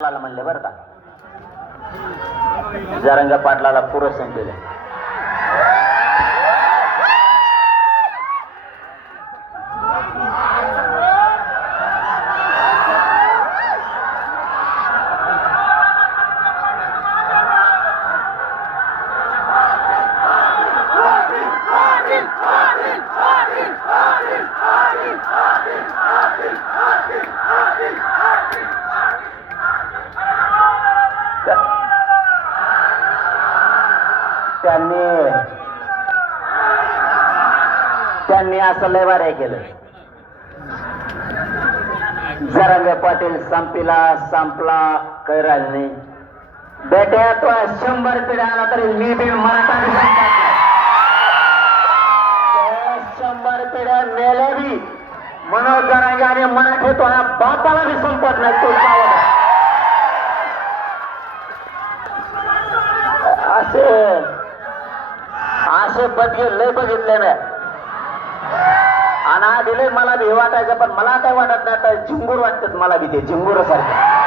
म्हणले बरं का, जरंग पाटलाला पुरस्कार दिले. त्यांनी असं लय वाऱ्या केलं. जरंगे पाटील संपला काही राहिलं नाही. बेट्या तो 100 पिढ्या आला तरी मी बी मराठा 100 पिढ्या मेल्या बी मनोज जरांगे आणि मराठी तो हा बापाला बी संपत नाही. तो असे बदगे लय बघितले ना. आणि आधी लय मला भी वाटायचं, पण मला काय वाटत नाही आता. झिंगूर वाटतात मला बी, ते झिंगूर सारखे.